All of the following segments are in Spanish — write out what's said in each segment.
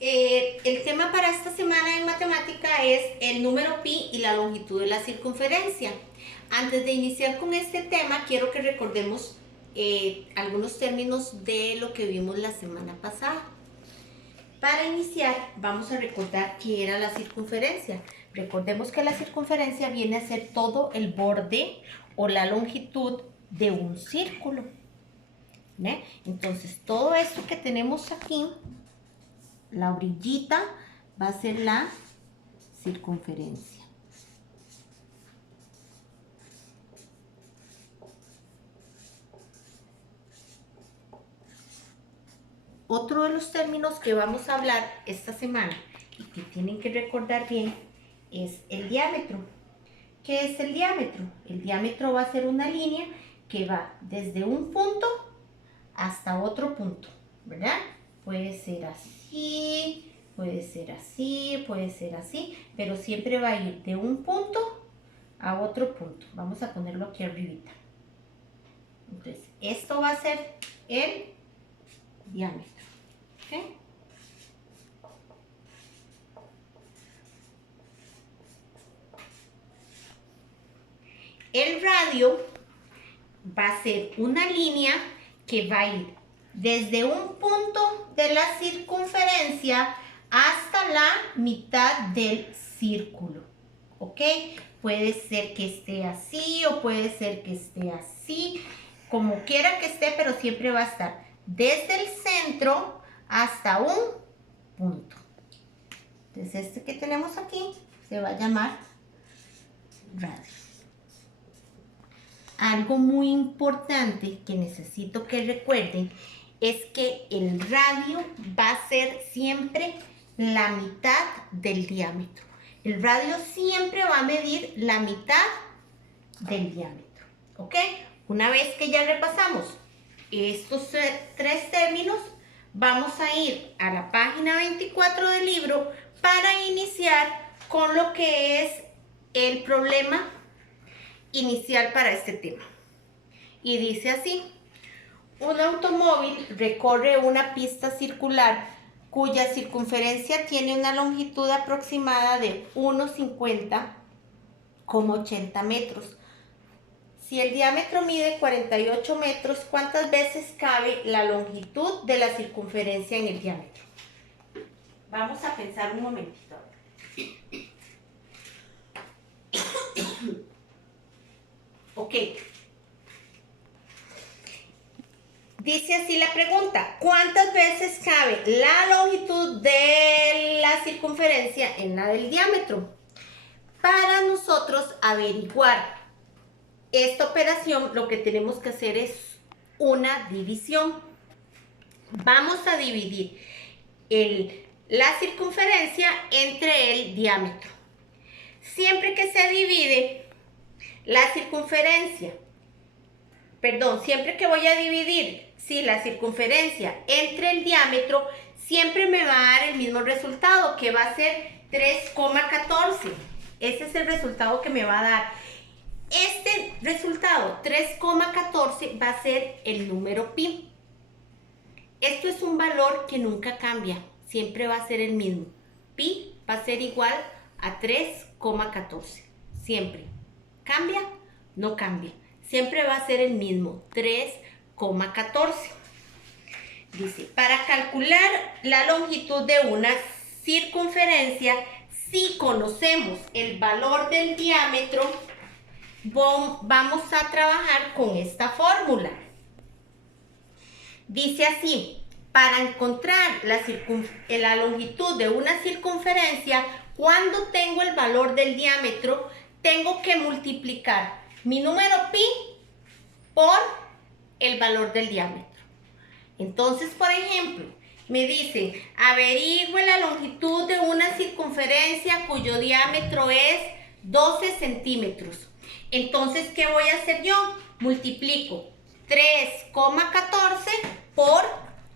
El tema para esta semana en matemática es el número pi y la longitud de la circunferencia. Antes de iniciar con este tema, quiero que recordemos algunos términos de lo que vimos la semana pasada. Para iniciar, vamos a recordar qué era la circunferencia. Recordemos que la circunferencia viene a ser todo el borde o la longitud de un círculo. ¿Ve? Entonces, todo esto que tenemos aquí, la orillita, va a ser la circunferencia. Otro de los términos que vamos a hablar esta semana y que tienen que recordar bien es el diámetro. ¿Qué es el diámetro? El diámetro va a ser una línea que va desde un punto hasta otro punto, ¿verdad? Puede ser así, puede ser así, puede ser así, pero siempre va a ir de un punto a otro punto. Vamos a ponerlo aquí arribita. Entonces, esto va a ser el diámetro. ¿Okay? El radio va a ser una línea que va a ir desde un punto de la circunferencia hasta la mitad del círculo. ¿Ok? Puede ser que esté así o puede ser que esté así, como quiera que esté, pero siempre va a estar desde el centro hasta un punto. Entonces, este que tenemos aquí se va a llamar radio. Algo muy importante que necesito que recuerden es que el radio va a ser siempre la mitad del diámetro. El radio siempre va a medir la mitad del diámetro. ¿Ok? Una vez que ya repasamos estos tres términos, vamos a ir a la página 24 del libro para iniciar con lo que es el problema inicial para este tema. Y dice así: un automóvil recorre una pista circular cuya circunferencia tiene una longitud aproximada de 1,50,80 metros. Si el diámetro mide 48 metros, ¿cuántas veces cabe la longitud de la circunferencia en el diámetro? Vamos a pensar un momentito. Ok. Dice así la pregunta: ¿cuántas veces cabe la longitud de la circunferencia en la del diámetro? Para nosotros averiguar esta operación, lo que tenemos que hacer es una división. Vamos a dividir la circunferencia entre el diámetro. Siempre que se divide la circunferencia, siempre que voy a dividir la circunferencia entre el diámetro, siempre me va a dar el mismo resultado, que va a ser 3,14. Ese es el resultado que me va a dar. Este resultado, 3,14, va a ser el número pi. Esto es un valor que nunca cambia, siempre va a ser el mismo. Pi va a ser igual a 3,14. Siempre. ¿Cambia? No cambia. Siempre va a ser el mismo, 3,14. Dice, para calcular la longitud de una circunferencia, si conocemos el valor del diámetro, vamos a trabajar con esta fórmula. Dice así: para encontrar la longitud de una circunferencia, cuando tengo el valor del diámetro, tengo que multiplicar mi número pi por el valor del diámetro. Entonces, por ejemplo, me dicen, averigüe la longitud de una circunferencia cuyo diámetro es 12 centímetros. Entonces, ¿qué voy a hacer yo? Multiplico 3,14 por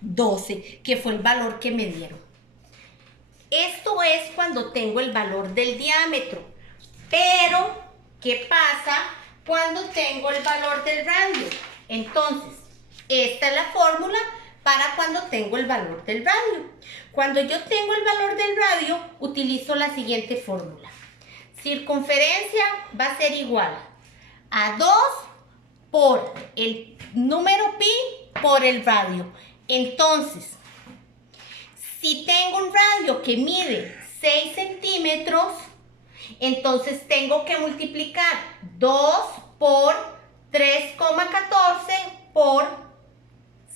12, que fue el valor que me dieron. Esto es cuando tengo el valor del diámetro. Pero, ¿qué pasa cuando tengo el valor del radio? Entonces, esta es la fórmula para cuando tengo el valor del radio. Cuando yo tengo el valor del radio, utilizo la siguiente fórmula. Circunferencia va a ser igual a 2 por el número pi por el radio. Entonces, si tengo un radio que mide 6 centímetros, entonces tengo que multiplicar 2 por 3,14 por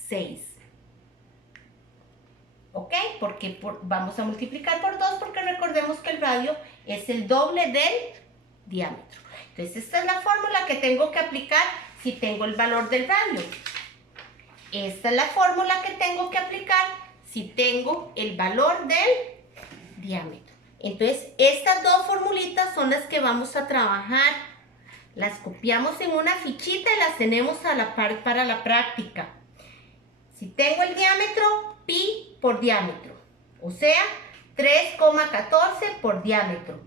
6. ¿Ok? Porque vamos a multiplicar por 2 porque recordemos que el radio es el doble del diámetro. Entonces esta es la fórmula que tengo que aplicar si tengo el valor del radio. Esta es la fórmula que tengo que aplicar si tengo el valor del diámetro. Entonces estas dos formulitas son las que vamos a trabajar. Las copiamos en una fichita y las tenemos a la par para la práctica. Si tengo el diámetro, pi por diámetro, o sea, 3,14 por diámetro.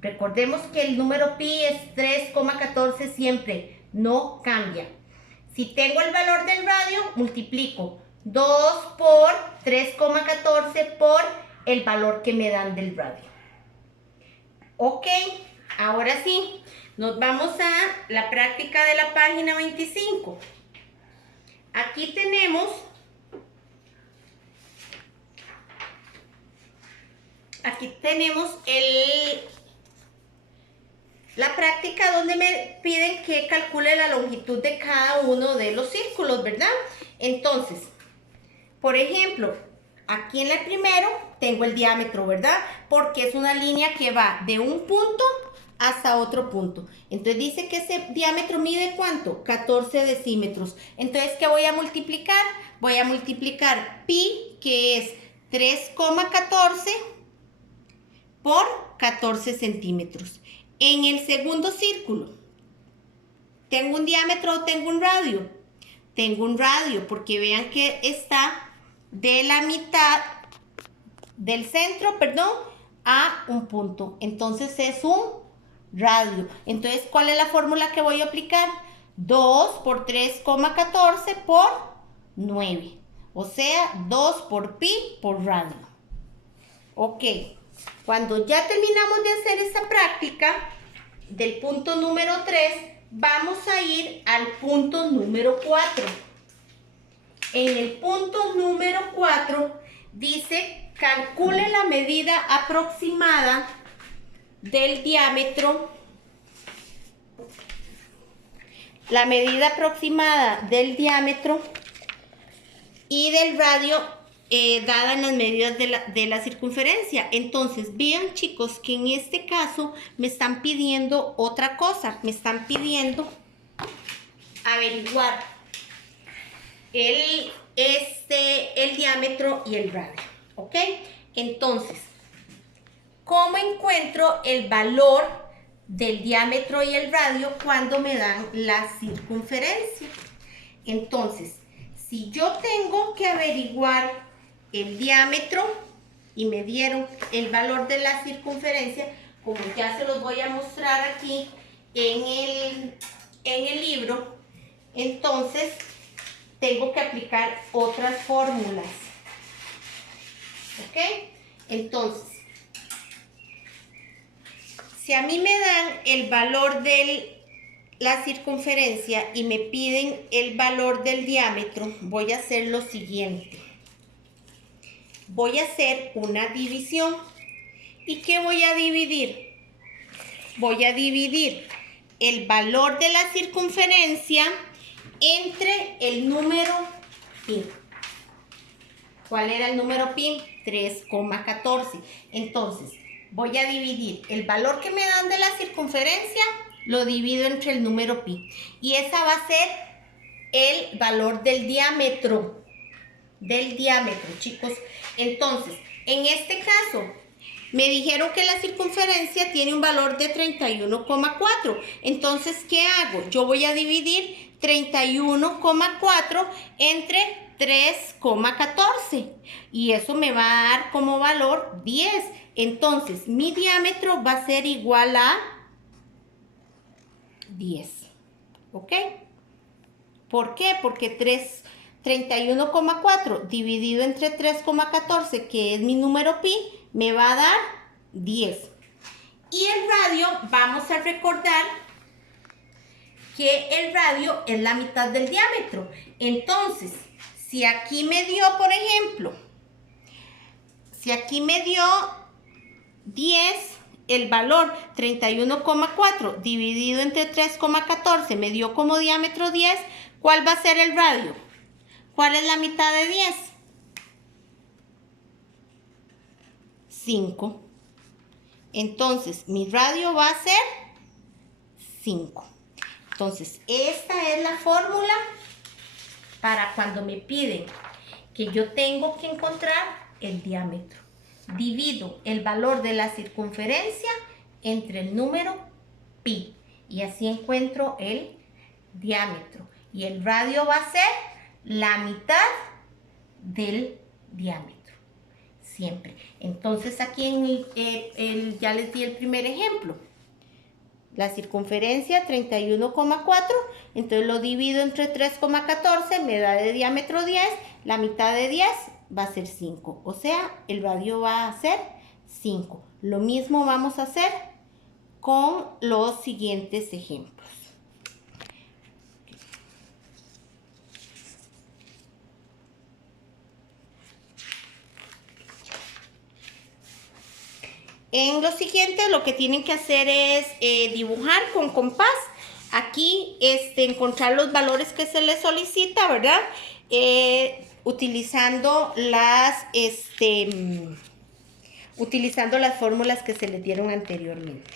Recordemos que el número pi es 3,14 siempre, no cambia. Si tengo el valor del radio, multiplico 2 por 3,14 por el valor que me dan del radio. Ok, ahora sí, nos vamos a la práctica de la página 25. Aquí tenemos la práctica donde me piden que calcule la longitud de cada uno de los círculos, ¿verdad? Entonces, por ejemplo, aquí en el primero tengo el diámetro, ¿verdad? Porque es una línea que va de un punto hasta otro punto. Entonces dice que ese diámetro mide ¿cuánto? 14 decímetros. Entonces, ¿qué voy a multiplicar? Voy a multiplicar pi, que es 3,14 por 14 centímetros. En el segundo círculo, ¿tengo un diámetro o tengo un radio? Tengo un radio, porque vean que está de la mitad del centro, a un punto. Entonces es un radio. Entonces, ¿cuál es la fórmula que voy a aplicar? 2 por 3,14 por 9. O sea, 2 por pi por radio. Ok. Cuando ya terminamos de hacer esta práctica del punto número 3, vamos a ir al punto número 4. En el punto número 4 dice, calcule la medida aproximada del diámetro, y del radio dada en las medidas de la circunferencia. Entonces, vean chicos que en este caso me están pidiendo otra cosa. Me están pidiendo averiguar el diámetro y el radio. ¿Ok? Entonces, ¿cómo encuentro el valor del diámetro y el radio cuando me dan la circunferencia? Entonces, si yo tengo que averiguar el diámetro y me dieron el valor de la circunferencia, como ya se los voy a mostrar aquí en el libro, entonces tengo que aplicar otras fórmulas. ¿Ok? Entonces, si a mí me dan el valor de la circunferencia y me piden el valor del diámetro, voy a hacer lo siguiente. Voy a hacer una división. ¿Y qué voy a dividir? Voy a dividir el valor de la circunferencia entre el número pi. ¿Cuál era el número pi? 3,14. Entonces, voy a dividir el valor que me dan de la circunferencia, lo divido entre el número pi. Y esa va a ser el valor del diámetro. Chicos. Entonces, en este caso, me dijeron que la circunferencia tiene un valor de 31,4. Entonces, ¿qué hago? Yo voy a dividir 31,4 entre 3,14. Y eso me va a dar como valor 10. Entonces, mi diámetro va a ser igual a 10. ¿Ok? ¿Por qué? Porque 31,4 dividido entre 3,14, que es mi número pi, me va a dar 10. Y el radio, vamos a recordar que el radio es la mitad del diámetro. Entonces, si aquí me dio, por ejemplo, si aquí me dio 10, el valor 31,4 dividido entre 3,14 me dio como diámetro 10, ¿cuál va a ser el radio? ¿Cuál es la mitad de 10? 5. Entonces, mi radio va a ser 5. Entonces, esta es la fórmula para cuando me piden que yo tengo que encontrar el diámetro. Divido el valor de la circunferencia entre el número pi y así encuentro el diámetro. Y el radio va a ser la mitad del diámetro, siempre. Entonces aquí ya les di el primer ejemplo. La circunferencia 31,4, entonces lo divido entre 3,14, me da de diámetro 10, la mitad de 10 va a ser 5, o sea, el radio va a ser 5. Lo mismo vamos a hacer con los siguientes ejemplos. En lo siguiente lo que tienen que hacer es dibujar con compás. Aquí encontrar los valores que se les solicita, ¿verdad? Utilizando las fórmulas que se les dieron anteriormente.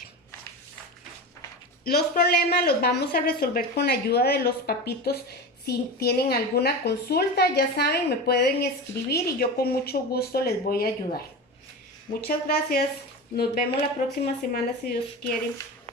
Los problemas los vamos a resolver con la ayuda de los papitos. Si tienen alguna consulta, ya saben, me pueden escribir y yo con mucho gusto les voy a ayudar. Muchas gracias. Nos vemos la próxima semana si Dios quiere.